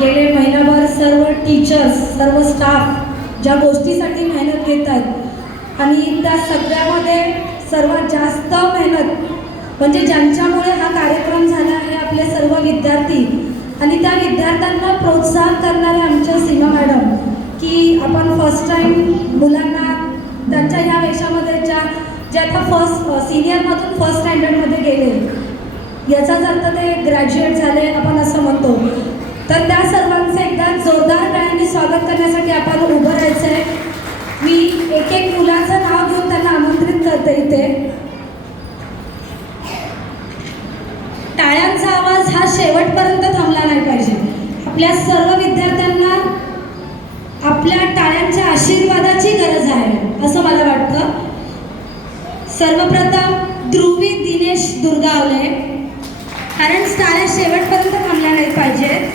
गेले महिनाभर सर्व टीचर्स, सर्व स्टाफ ज्या गोष्टीसाठी मेहनत घेत आहेत आणि त्या सगळ्यामध्ये सर्वात जास्त मेहनत म्हणजे ज्यांच्यामुळे हा कार्यक्रम झाला आहे आपले सर्व विद्यार्थी आणि त्या विद्यार्थ्यांना प्रोत्साहन करणारे आमच्या सीमा मॅडम की आपण फर्स्ट टाईम मुलांना त्यांच्या ह्या वेशामध्ये जे आता सिनियरमधून फर्स्ट स्टँडर्डमध्ये गेले याचाच अर्थ ते ग्रॅज्युएट झाले आपण असं म्हणतो. तर त्या सर्वांचं एकदा जोरदार टाळ्यांनी स्वागत करण्यासाठी आपण उभं राहायचं आहे. मी एक एक मुलाचं नाव घेऊन त्यांना आमंत्रित करते इथे. टाळ्यांचा आवाज हा शेवटपर्यंत थांबला नाही पाहिजे. आपल्या सर्व विद्यार्थ्यांना आपल्या टाळ्यांच्या आशीर्वादाची गरज आहे असं मला वाटतं. सर्वप्रथम ध्रुवी दिनेश दुर्गावले, कारण टाळ्या शेवटपर्यंत थांबल्या नाही पाहिजे.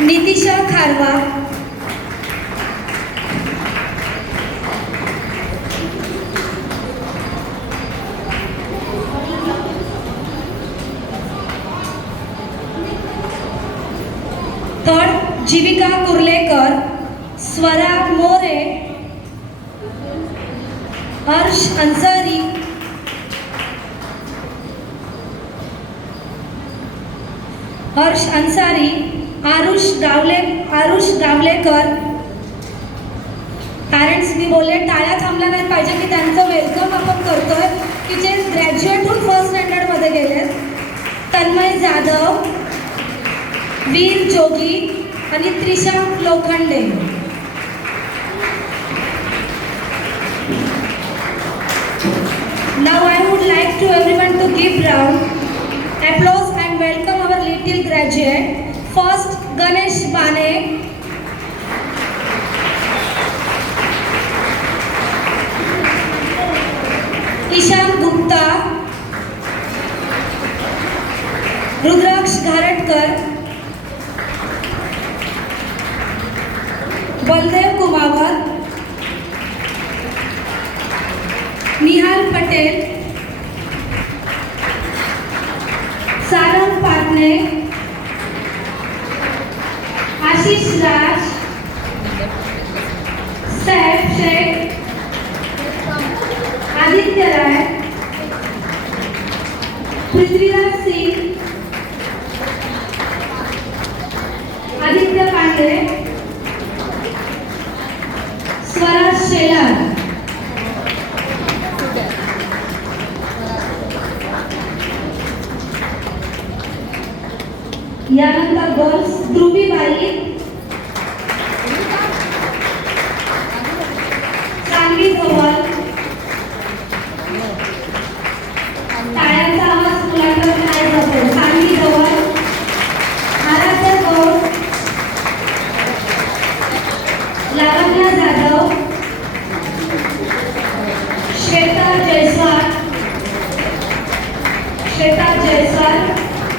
नितिशा खारवा, तर जीविका कुर्लेकर, स्वरा मोरे, हर्ष अन्सारी, आरुष गावलेकर. पॅरेंट्स मी बोलले टाळ्या थांबल्या नाही पाहिजे की त्यांचं वेलकम आपण करतोय की जे ग्रॅज्युएट होऊन फर्स्ट स्टँडर्डमध्ये गेलेत. तन्मय जाधव, वीर जोगी आणि Trisha Lokhande. Now I would like to everyone to give round applause and welcome our little graduate. First, Ganesh Bane, Ishan Gupta, Rudraksh Gharadkar, Baldev Kumawat, Nihal Patel, Sarang Patne, Ashish राज, सैफ शेख, आदित्य राय, पृथ्वीराज सिंह, आदित्य पांडे, स्वराज शेलार. यानंतर गर्ल्स ध्रुवी बाई, चांगली जवळ. टाळ्यांचा आवाज मुलांकडे नाही जातो. चांगली जवळ, आराध्य गौड, लावण्या जाधव, श्वेता जयस्वाल,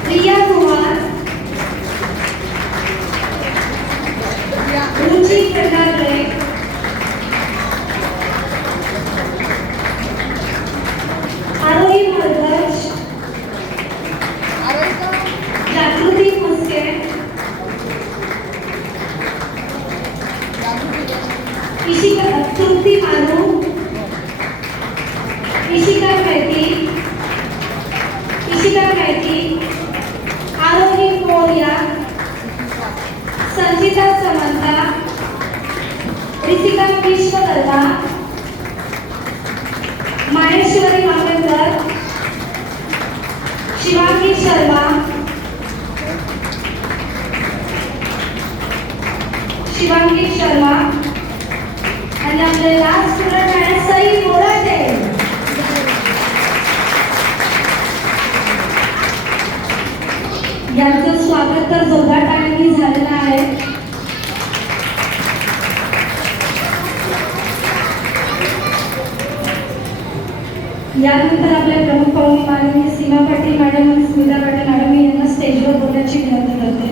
प्रिया कुमार, रुचि खंडागळे, आरोही मर्गज, जागृती मुस्के, तृप्ती मानू, इशिका मैती, आरोही मौर्या, संचिता समंता, ऋतिका विश्वकर्मा, माहेश्वरी मांगेकर, शिवांगी शर्मा, आणि आपले लास्ट स्टुडंट आहे सई मोराटे. यांचं स्वागत तर जोरदार टाळ्यांनी झालेलं आहे. यानंतर आपल्या प्रमुख पाहुणे माननीय सीमा पाटील मॅडम आणि स्मिता पाटील मॅडम यांना स्टेजवर बोलण्याची विनंती करते.